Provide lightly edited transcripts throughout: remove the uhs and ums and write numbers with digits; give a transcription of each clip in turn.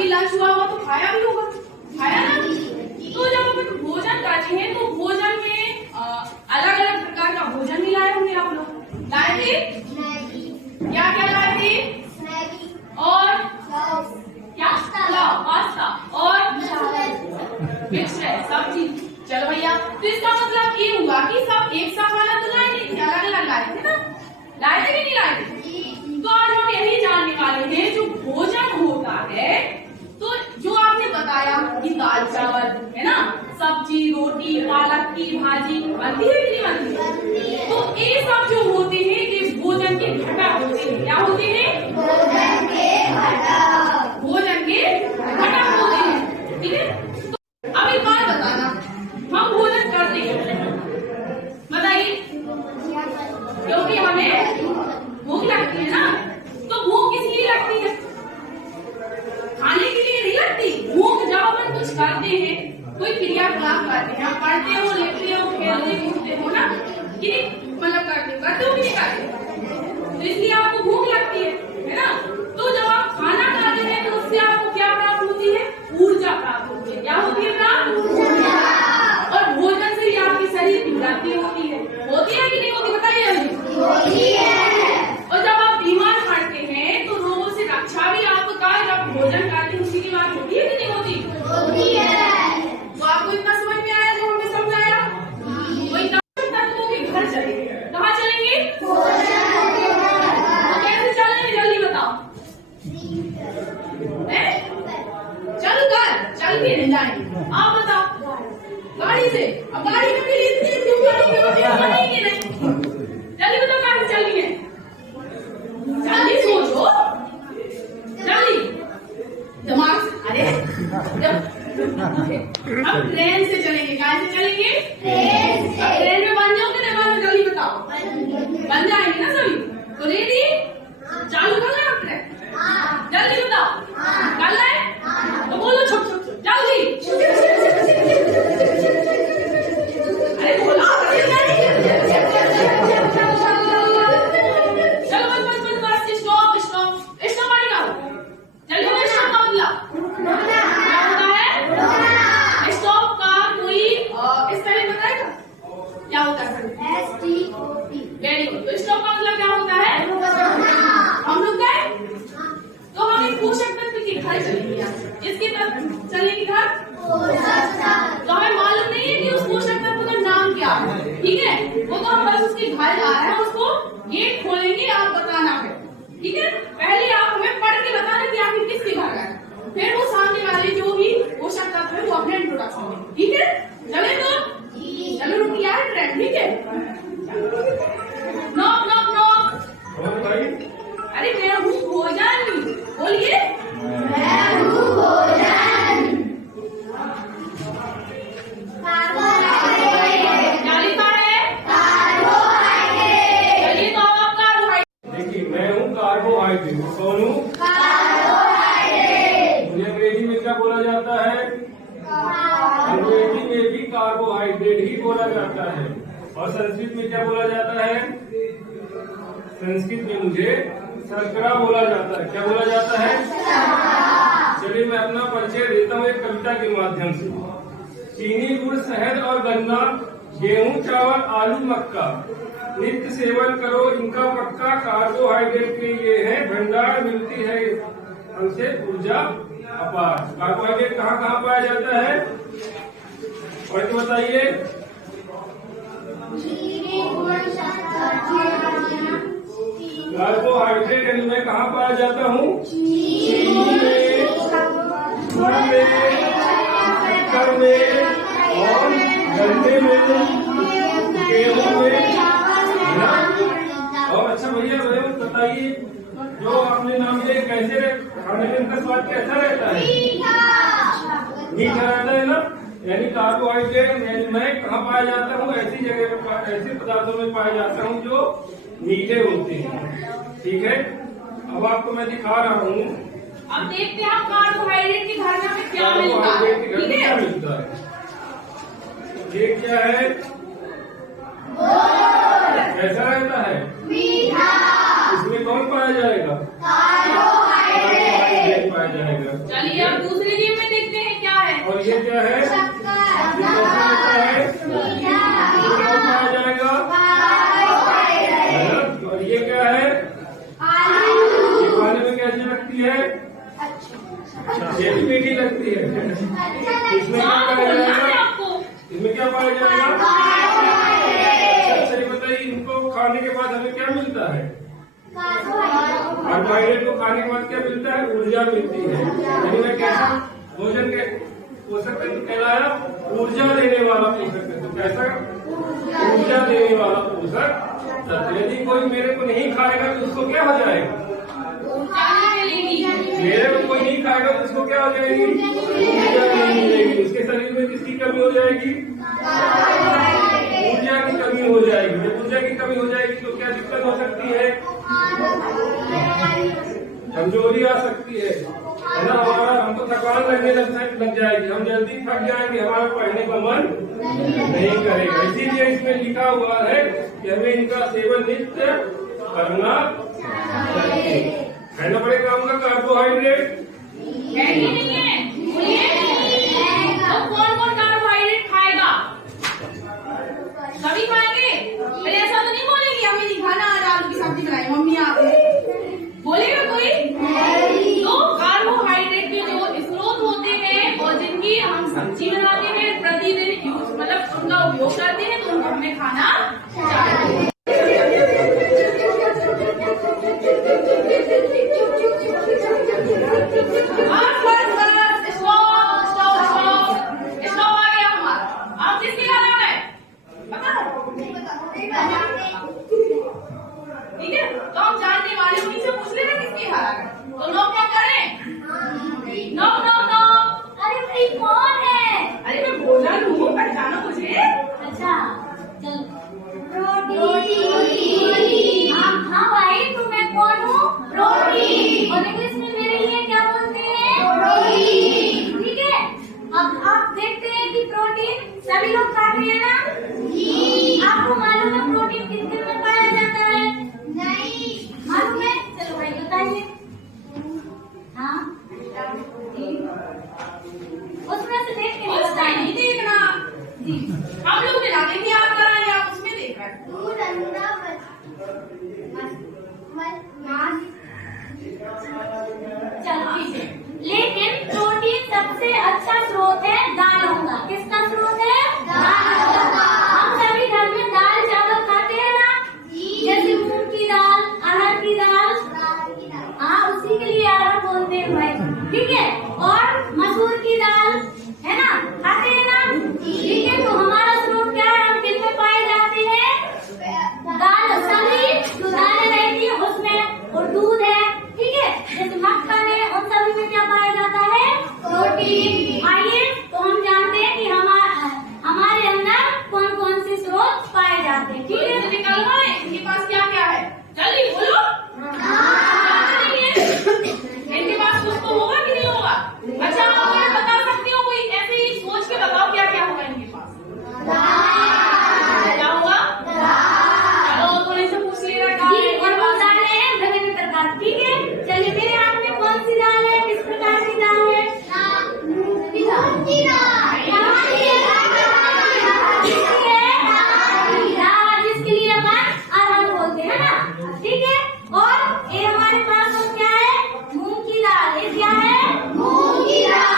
अभी लंच हुआ होगा तो खाया भी होगा, खाया ना। तो जब अपन भोजन करते हैं तो भोजन में अलग अलग प्रकार का भोजन भी लाए होंगे आप लोग। लाए थे? क्या क्या लाए थे? और क्या? पास्ता और मिक्स वेज सब्जी। चलो भैया, तो इसका मतलब ये हुआ कि सब एक सा खाना तो लाए नहीं, अलग अलग लाए थे ना। लाए थे कि नहीं लाए थे? तो आज हम यही जानने वाले हैं जो भोजन होता है, तो जो आपने बताया कि दाल चावल है ना, सब्जी रोटी पालक की भाजी बनती है कि नहीं बनती है? तो ये सब जो होते हैं ये भोजन के घटक होते हैं। क्या होते हैं? भोजन के घटक। भोजन के घटक होते हैं, ठीक है। तो अब एक बात बताना, हम भोजन करते हैं बताइए, क्योंकि हमें भूख लगती है ना। तो भूख किस लिए लगती है? खाने के लिए नहीं लगती। भूख जब अपन कुछ करते हैं, कोई क्रियाकलाप करते हैं, आप पढ़ते हो लिखते हो खेलते कूदते हो ना, कि मतलब करते हो कि नहीं करते, तो इसलिए आपको भूख लगती है ना। तो जब आप खाना खाते हैं तो उससे आपको क्या प्राप्त होती है? ऊर्जा प्राप्त होती है। क्या होती है प्राप्त? और भोजन से ही आपके शरीर की वृद्धि होती है कि नहीं होती? बताइए। होती है। और जब आप बीमार पड़ते हैं तो रोगों से रक्षा भी आपको जब भोजन करते हैं उसी की बात होती है कि नहीं होती? होती है। तो आपको इतना समझ में आया जो हमने समझाया? वही तत्वों के घर चलेंगे। कहाँ चलेंगे? तो कैसे चलेंगे जल्दी बताओ। चलो चल के जाएंगे। आप बताओ। गाड़ी से। अब गाड़ी में भी क्यों बनेगी नहीं? जल्दी बताओ कहाँ से चलेंगे? जल्दी सोचो, जल्दी दिमाग से। अरे अब ट्रेन से चलेंगे। कहाँ से चलेंगे? ट्रेन में बन जाओगे ना? जल्दी बताओ। बन जाएंगे ना सभी? तो रेडी? चालू कर रहे आप ट्रेन? जल्दी बताओ। कर रहे? तो बोलो छुप छुप जल्दी। अरे बोला चलो बस स्टॉप स्टॉप स्टॉप आएगा। जल्दी स्टॉप का मतलब क्या होता है? स्टॉप का कोई स्पेलिंग बताएगा? क्या होता है? STOP। Very good. तो स्टॉप का मतलब क्या होता है? हम लोग गए तो हम एक पोषक तत्व के घर चलेंगे। इसके तरफ चलेंगे घर, तो हमें मालूम नहीं है कि उस पोषक तत्व का नाम क्या है, ठीक है। वो तो हम बस उसके घर जा रहे हैं, उसको गेट खोलेंगे, आप बताना है, ठीक है। पहले आप हमें पढ़ के बताना कि आप किसके घर गए, फिर वो सामने वाले जो भी पोषक तत्व है वो अपने इंट्रोडक्शन देंगे, ठीक है। चले तो चलो रुकी यार ट्रेन, ठीक है। Knock knock knock. अरे मैं हूँ भोजन, बोलिए। मैं हूँ भोजन। देखिए, मैं हूँ कार्बोहाइड्रेट। कौन हूँ? मुझे अंग्रेजी में क्या बोला जाता है? अंग्रेजी में भी कार्बोहाइड्रेट ही बोला जाता है। और संस्कृत में क्या बोला जाता है? संस्कृत में मुझे शर्करा बोला जाता है। क्या बोला जाता है? चलिए मैं अपना परिचय देता हूँ एक कविता के माध्यम से। चीनी गुड़ शहद और गन्ना, गेहूं चावल आलू मक्का, नित्य सेवन करो इनका पक्का, कार्बोहाइड्रेट के ये है भंडार, मिलती है हमसे ऊर्जा अपार। कार्बोहाइड्रेट कहाँ कहाँ पाया जाता है? और तो बताइए। कार्बोहाइड्रेट यानी मैं कहाँ पाया जाता हूँ? चीनी में, गुड़ में, शक्कर में और गन्ने में, गेहूं में। और अच्छा भैया बताइए, जो आपने नाम लिया कैसे खाने में इनका स्वाद कैसा रहता है? मीठा रहता है ना। यानी कार्बोहाइड्रेट यानी मैं कहाँ पाया जाता हूँ? ऐसी जगह पर, ऐसे पदार्थों में पाया जाता हूँ जो मीठे होते हैं, ठीक है। अब आपको मैं दिखा रहा हूँ। अब देखते हैं कार्बोहाइड्रेट की धारणा में क्या मिलता है, ठीक है। ये क्या है? कैसा रहता है? मीठा। इसमें कौन पाया जाएगा? कार्बोहाइड्रेट पाया जाएगा। चलिए अब लगती है? ये भी मीठी लगती है। इसमें क्या पाया जाएगा? इसमें क्या पाया जाएगा? अच्छा ये बताइए, इनको खाने के बाद हमें क्या मिलता है? कार्बोहाइड्रेट को खाने के बाद क्या मिलता है? ऊर्जा मिलती है। यानी मैं कैसा भोजन के पोषक तत्व कहलाया? ऊर्जा देने वाला पोषक तत्व। कैसा? ऊर्जा देने वाला पोषक तत्व। यदि कोई मेरे को नहीं खाएगा तो उसको क्या हो जाएगा? मेरे को कोई नहीं खाएगा तो उसको क्या हो जाएगी? ऊर्जा नहीं मिलेगी। उसके शरीर में किसकी कमी हो जाएगी? ऊर्जा की कमी हो जाएगी। जब ऊर्जा की कमी हो जाएगी तो क्या दिक्कत हो सकती है? कमजोरी आ सकती है ना? हमारा हमको थकान लगने लग जाएगी। हम जल्दी थक जाएंगे, हमारा पढ़ने का मन नहीं करेगा। इसीलिए इसमें लिखा हुआ है कि हमें इनका सेवन नित्य करना चाहिए। है ना बड़े काम का कार्बोहाइड्रेट? है कि नहीं है? तो कौन कौन कार्बोहाइड्रेट खाएगा? सभी खाएंगे? फिर ऐसा तो नहीं बोलेगी हमें नहीं खाना, आज आलू की सब्जी बनाई मम्मी आपने, बोलेगा कोई? तो कार्बोहाइड्रेट के जो स्रोत होते हैं और जिनकी हम सब्जी बनाते हैं प्रतिदिन यूज मतलब उनका उपयोग करते हैं, तो उनको हमें खाना चाहिए। ठीक है, तो हम जानने वाले उन्हीं से पूछ लेना किसकी हारा है। तो लोग क्या करें? No no no. अरे भाई कौन है? अरे मैं भोजन हूँ, पहचानो मुझे। अच्छा चल। रोटी। हाँ भाई, तो मैं कौन हूँ? रोटी। और इंग्लिश में मेरे लिए क्या बोलते हैं? रोटी। ठीक है, अब आप देखते हैं कि प्रोटीन सभी लोग खाते हैं ना? आपको मालूम है प्रोटीन किस दिन में पाया जाता है? नहीं मालूम है? चलो भाई बताइए। हाँ उसमें से देख के उसमें नहीं देखना जी, हम लोग मिला के याद कराएंगे, आप उसमें देख रहे हैं। चलो ठीक है, लेकिन प्रोटीन सबसे अच्छा स्रोत है दालों का। किसका स्रोत है? दालों का। हम सभी घर में दाल चावल खाते हैं ना? जैसे मूंग की दाल, अरहर की दाल। हाँ उसी के लिए अरहर बोलते हैं भाई। ठीक है, और मसूर की दाल है ना, खाते हैं ना? ठीक है, तो हमारा स्रोत क्या है? हम दिन में पाए जाते हैं दाल। सभी जो दालें रहती है उसमें और दूध है, ठीक है, जैसे मक्खन है, उन सभी में क्या पाया जाता है? प्रोटीन। आइए तो हम जानते हैं कि हमारे अंदर कौन कौन से स्रोत पाए जाते हैं। ठीक है, तो निकलवा है इनके पास क्या क्या है? जल्दी बोलो। इनके पास कुछ तो होगा कि नहीं होगा? अच्छा आप मुझे बता सकती हो, कोई ऐसे ही सोच के बताओ क्या क्या होगा इनके पास? क्या होगा? चलो थोड़े से पूछ ले रहा है। और वो दालें हैं विभिन्न प्रकार। ठीक है, चलिए मेरे हाथ में कौन सी दाल है? किस प्रकार की दाल है? जिसके लिए अपन अरहर बोलते हैं ना? ठीक है, और ये हमारे पास और क्या है? मूंग की दाल। ये क्या है? मूंग की दाल।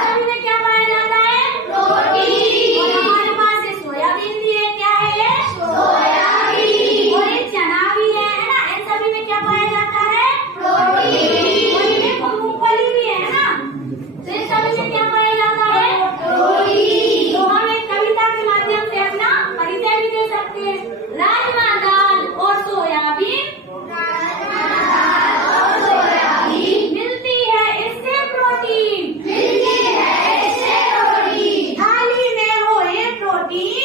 सभी में क्या पाया जाता है? प्रोटीन। और हमारे पास ये सोयाबीन भी है। क्या है ये? सोयाबीन। और ये चना भी है ना? इन सभी में क्या पाया जाता है? प्रोटीन। और ये देखो मूंगफली भी है ना? तो इन सभी में क्या पाया जाता है? प्रोटीन। तो हम एक कविता के माध्यम से अपना परिचय भी दे सकते हैं। राजमा दाल और सोयाबीन मिलती है इससे प्रोटीन। थाली में हो ये प्रोटीन।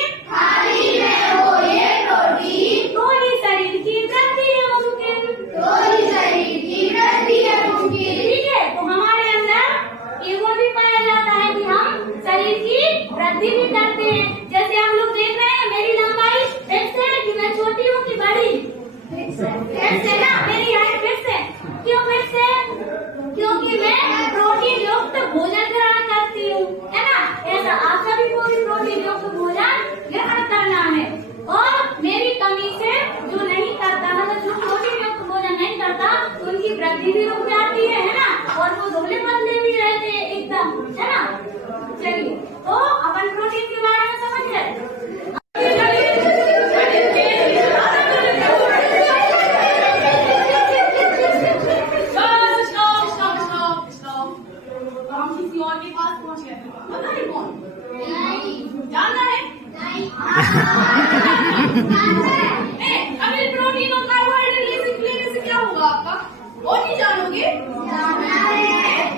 तो ही शरीर की वृद्धि है मुमकिन। ठीक है, तो हमारे अंदर ये वो भी पाया जाता है कि हम शरीर की वृद्धि भी करते हैं। जैसे हम लोग देख रहे हैं मेरी लंबाई फिक्स है कि मैं छोटी हूँ कि बड़ी? फिक्स है ना? मेरी हाइट फिक्स है। क्यों फिक्स है? क्योंकि मैं प्रोटीन युक्त भोजन ग्रहण करती हूँ, है ना? ऐसा आप सभी को भी प्रोटीन युक्त भोजन ग्रहण करना है। और मेरी कमी से जो नहीं करता, मतलब जो प्रोटीन युक्त भोजन नहीं करता, तो उनकी वृद्धि भी रुक जाती है ना?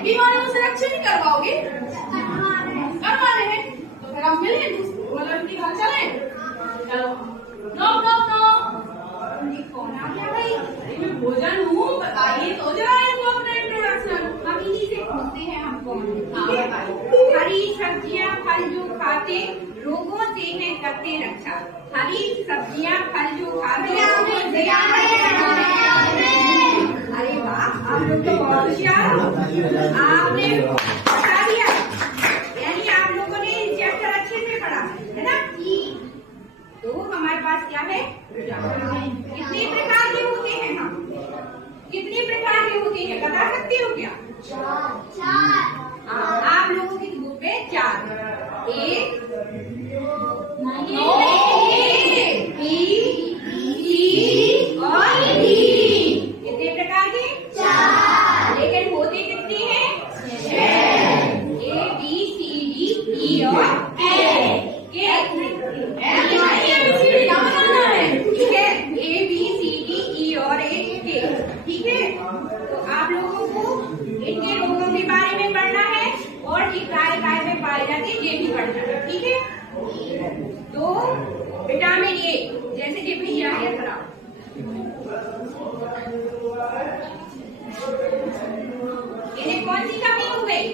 बीमारियों से रक्षा नहीं करवाओगे? करवा रहे हैं तो फिर आप मिले मतलब की घर चले। चलो नो नो नो, कौन आ गया भाई? मैं भोजन हूँ, बताइए तो जरा इनको अपना इंट्रोडक्शन। हम इन्हीं से पूछते हैं हम कौन। हाँ, हरी सब्जियां फल जो खाते रोगों से है करते रक्षा। हरी सब्जियां फल जो खाते रोगों से अरे वाह, आप लोग तो बहुत होशियार हो। आपने बता दिया, यानी आप लोगों ने चैप्टर अच्छे से पढ़ा है ना? तो हमारे पास क्या है? कितने प्रकार के होते हैं हम? कितने प्रकार के होते हैं बता सकते हो क्या? हाँ, आप लोगों की बुक में 4। एक बी सी और डी। कितने प्रकार के? 4। लेकिन होते कितने हैं? 6। A B C D E और ठीक है, A B C D E और ए के। ठीक है, तो आप लोगों को इनके रोगों के बारे में पढ़ना है और ये काय काय में पाए जाते हैं ये भी पढ़ना है। ठीक है, तो विटामिन ए जैसे कि भैया है खराब, इन्हें कौन सी कमी हो गई?